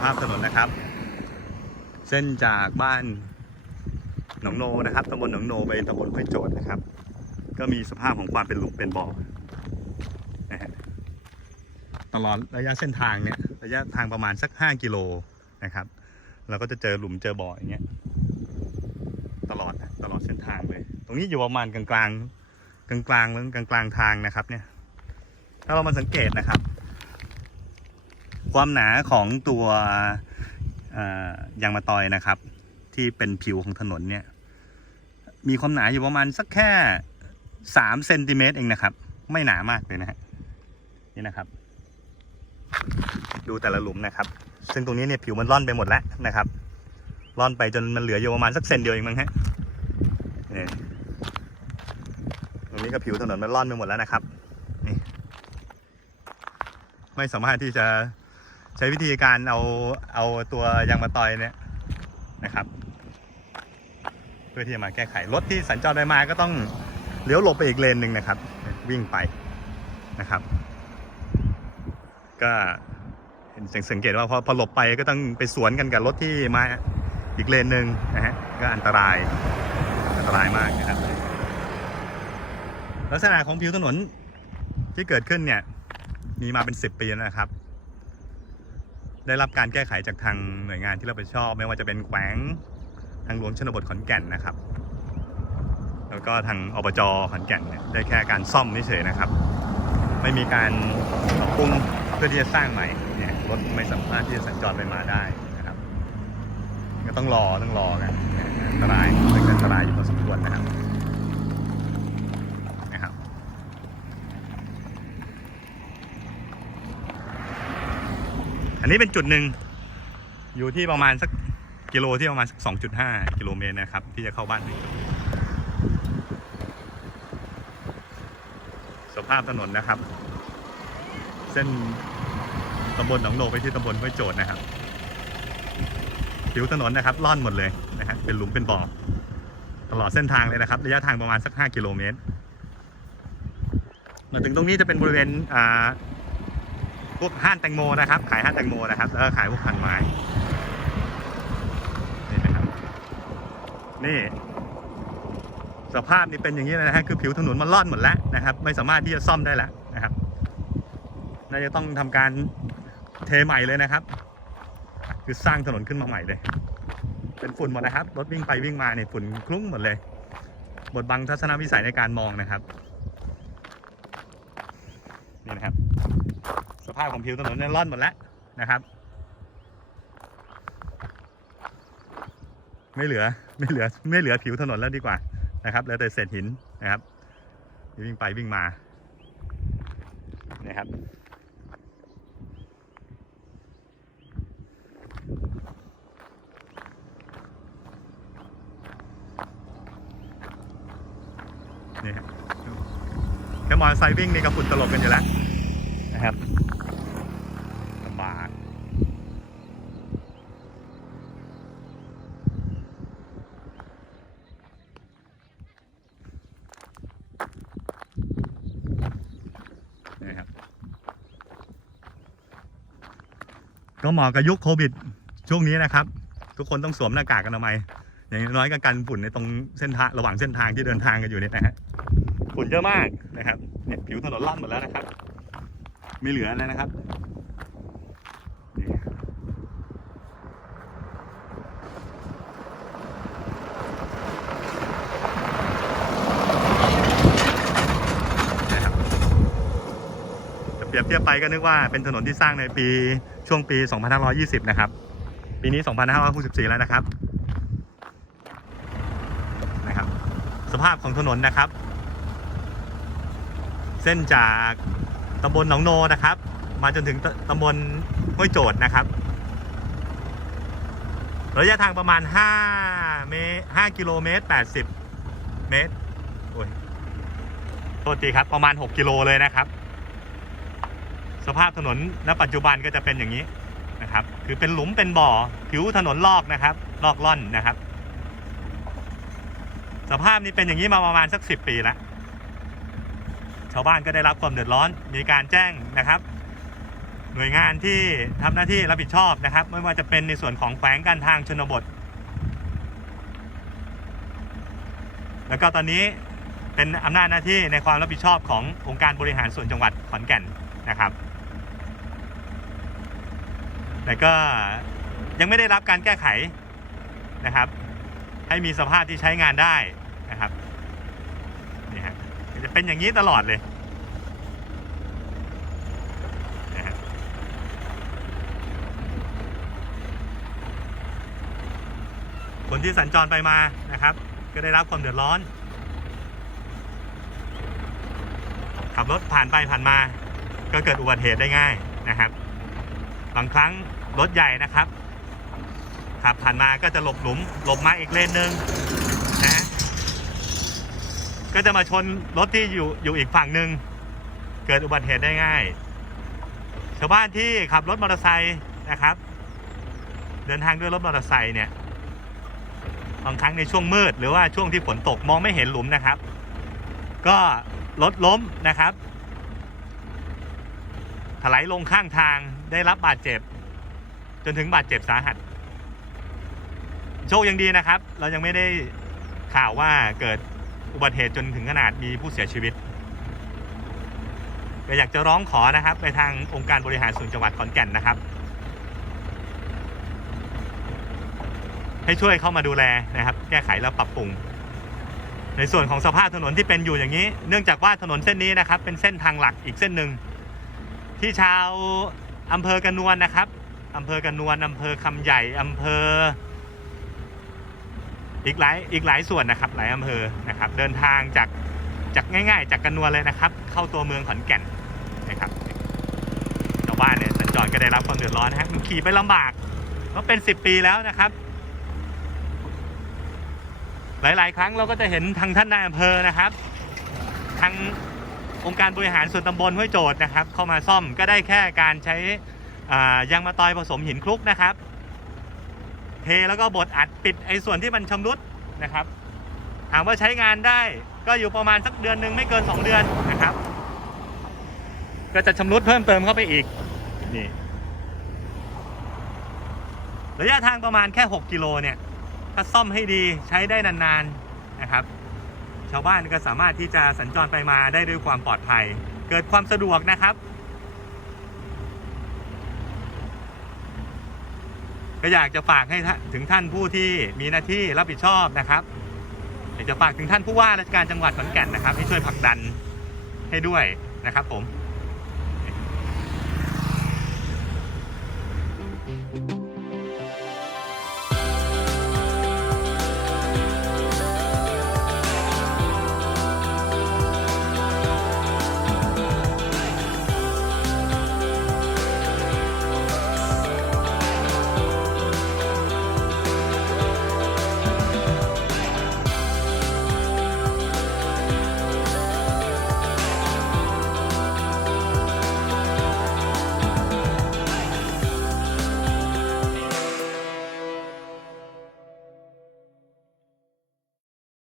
ภาพถนนนะครับ เส้นจากบ้านหนองโนนะครับตำบลหนองโนไปตำบลห้วยโจทย์นะครับ ก็มีสภาพของความเป็นหลุมเป็นบ่อนะฮะตลอดระยะเส้นทางเนี่ยระยะทางประมาณสัก 5 กิโลนะครับ เราก็จะเจอหลุมเจอบ่ออย่างเงี้ยตลอดตลอดเส้นทางเลย ตรงนี้อยู่ประมาณกลางกลางกลางกลางกลางทางนะครับเนี่ย ถ้าเรามาสังเกตนะครับ ความหนาของตัวยางมะตอยนะครับ ที่เป็นผิวของถนนเนี่ย มีความหนาอยู่ประมาณสักแค่สามเซนติเมตรเองนะครับ ไม่หนามากเลยนะฮะนี่นะครับ ดูแต่ละหลุมนะครับ ซึ่งตรงนี้เนี่ยผิวมันร่อนไปหมดแล้วนะครับร่อนไปจนมันเหลืออยู่ประมาณสักเซนเดียวเองมั้งฮะนี่ตรงนี้ก็ผิวถนนมันร่อนไปหมดแล้วนะครับ นี่ ไม่สามารถที่จะ ใช้วิธีการเอาเอาตัวยางมะตอยเนี่ยนะครับ เพื่อที่จะมาแก้ไขรถที่สัญจรไปมาก็ต้องเลี้ยวหลบไปอีกเลนหนึ่งนะครับ วิ่งไปนะครับ ก็เห็นสังเกตว่าพอพอหลบไปก็ต้องไปสวนกันกับรถที่มาอีกเลนหนึ่งนะฮะก็อันตรายอันตรายมากนะครับ ลักษณะของผิวถนนที่เกิดขึ้นเนี่ยมีมาเป็น 10 ปีแล้วนะครับ ได้รับการแก้ไขจากทางหน่วยงานที่เราไปชอบ ไม่ว่าจะเป็นแขวงทางหลวงชนบทขอนแก่นนะครับ แล้วก็ทางอบจขอนแก่นเนี่ยได้แค่การซ่อมเฉยๆนะครับ ไม่มีการปรับปรุงเพื่อที่จะสร้างใหม่เนี่ยรถไม่สามารถที่จะสัญจรไปมาได้นะครับ ก็ต้องรอต้องรอกันอันตรายเป็นอันตรายอยู่พอสมควรนะครับ อั นนี้เป็นจุดหนึ่งอยู่ที่ประมาณสักกิโลที่ประมาณสัก2.5 กิโลเมตรนะครับ ที่จะเข้าบ้านสภาพถนนนะครับ เส้นตำบลหนองโลไปที่ตำบลห้วยโจทย์นะครับผิวถนนนะครับล่อนหมดเลยนะฮะเป็นหลุมเป็นบ่อตลอดเส้นทางเลยนะครับระยะทางประมาณสัก 5 กิโลเมตรมาถึงตรงนี้จะเป็นบริเวณอ่า พวกห้านแตงโมนะครับ ขายห้านแตงโมนะครับแล้วก็ขายพวกพันไม้นี่นะครับนี่สภาพนี่เป็นอย่างนี้เลยนะฮะคือผิวถนนมันรอนหมดแล้วนะครับ ไม่สามารถที่จะซ่อมได้แล้วนะครับน่าจะต้องทำการเทใหม่เลยนะครับ คือสร้างถนนขึ้นมาใหม่เลย เป็นฝุ่นหมดนะครับรถวิ่งไปวิ่งมาเนี่ยฝุ่นคลุ้งหมดเลยบดบังทัศนวิสัยในการมองนะครับนี่นะครับ ภาพของผิวถนนเนี่ยร่อนหมดแล้วนะครับ ไม่เหลือไม่เหลือไม่เหลือผิวถนนแล้วดีกว่านะครับแล้วแต่เศษหินนะครับวิ่งไปวิ่งมานะครับนี่ครับแค่มออร์ไซค์วิ่งนี่ก็ฝุ่นตลบกันอยู่แล้วนะครับลำบาก นะครับ ก็เหมาะกับยุคโควิดช่วงนี้นะครับ ทุกคนต้องสวมหน้ากากอนามัยอย่างน้อยก็กันฝุ่นในตรงเส้นทางระหว่างเส้นทางที่เดินทางกันอยู่เนี่ยนะฮะฝุ่นเยอะมากนะครับเนี่ยผิวถนนล่อนหมดแล้วนะครับ ไม่เหลือแล้วนะครับนี่นะครับ จะ เทียบไปก็นึกว่าเป็นถนนที่สร้างในปีช่วงปี 2520 นะครับ ปีนี้ 2564 แล้วนะครับนะครับ สภาพของถนนนะครับ เส้นจากตำบลหนองโนนะครับ มาจนถึงตำบลห้วยโจทย์นะครับ ระยะทางประมาณ 5 เมตร 5 กิโลเมตร 80 เมตร โอ้ยโทษทีครับ ประมาณ 6 กิโลเลยนะครับ สภาพถนนณปัจจุบันก็จะเป็นอย่างนี้นะครับ คือเป็นหลุมเป็นบ่อผิวถนนลอกนะครับ ลอกล่อนนะครับ สภาพนี้เป็นอย่างนี้มาประมาณสักสิบปีแล้วชาวบ้านก็ได้รับความเดือดร้อน มีการแจ้งนะครับ หน่วยงานที่ทำหน้าที่รับผิดชอบนะครับ ไม่ว่าจะเป็นในส่วนของแขวงการทางชนบท แล้วก็ตอนนี้เป็นอำนาจหน้าที่ในความรับผิดชอบขององค์การบริหารส่วนจังหวัดขอนแก่นนะครับ แต่ก็ยังไม่ได้รับการแก้ไขนะครับ ให้มีสภาพที่ใช้งานได้นะครับนี่ฮะจะเป็นอย่างนี้ตลอดเลยนะฮะคนที่สัญจรไปมานะครับ ก็ได้รับความเดือดร้อน ขับรถผ่านไปผ่านมา ก็เกิดอุบัติเหตุได้ง่ายนะครับ บางครั้ง รถใหญ่นะครับขับผ่านมาก็จะหลบหลุมหลบมาอีกเลนหนึ่งนะก็จะมาชนรถที่อยู่อยู่อีกฝั่งหนึ่งเกิดอุบัติเหตุได้ง่าย ชาวบ้านที่ขับรถมอเตอร์ไซค์นะครับ เดินทางด้วยรถมอเตอร์ไซค์เนี่ยบางครั้งในช่วงมืดหรือว่าช่วงที่ฝนตกมองไม่เห็นหลุมนะครับ ก็รถล้มนะครับถลายลงข้างทางได้รับบาดเจ็บ จนถึงบาดเจ็บสาหัส โชคยังดีนะครับ เรายังไม่ได้ข่าวว่าเกิดอุบัติเหตุจนถึงขนาดมีผู้เสียชีวิตก็อยากจะร้องขอนะครับ ไปทางองค์การบริหารส่วนจังหวัดขอนแก่นนะครับ ให้ช่วยเข้ามาดูแลนะครับ แก้ไขและปรับปรุง ในส่วนของสภาพถนนที่เป็นอยู่อย่างนี้ เนื่องจากว่าถนนเส้นนี้นะครับ เป็นเส้นทางหลักอีกเส้นหนึ่งที่ชาวอำเภอกระนวลนะครับ อำเภอกระนวลอำเภอคำใหญ่อำเภอ อีกหลายอีกหลายส่วนนะครับ หลายอำเภอนะครับ เดินทางจากจากง่าย ๆ จากกระนวลเลยนะครับ เข้าตัวเมืองขอนแก่นนะครับชาวบ้านเนี่ยสัญจรก็ได้รับความเดือดร้อนนะฮะมันขี่ไปลำบากเพราะเป็น 10 ปีแล้วนะครับ หลายๆ ครั้งเราก็จะเห็นทางท่านนายอำเภอนะครับ ทางองค์การบริหารส่วนตำบลห้วยโจทย์นะครับ เข้ามาซ่อมก็ได้แค่การใช้ ยางมะตอยผสมหินคลุกนะครับ เทแล้วก็บดอัดปิดไอ้ส่วนที่มันชำรุดนะครับ ถามว่าใช้งานได้ก็อยู่ประมาณสักเดือนหนึ่งไม่เกิน 2 เดือนนะครับ ก็จะชำรุดเพิ่มเติมเข้าไปอีกนี่ระยะทางประมาณแค่ 6 กิโลเนี่ย ถ้าซ่อมให้ดีใช้ได้นานๆนะครับ ชาวบ้านก็สามารถที่จะสัญจรไปมาได้ด้วยความปลอดภัย เกิดความสะดวกนะครับ ก็อยากจะฝากให้ถึงท่านผู้ที่มีหน้าที่รับผิดชอบนะครับอยากจะฝากถึงท่านผู้ว่าราชการจังหวัดขอนแก่นนะครับ ให้ช่วยผลักดันให้ด้วยนะครับผม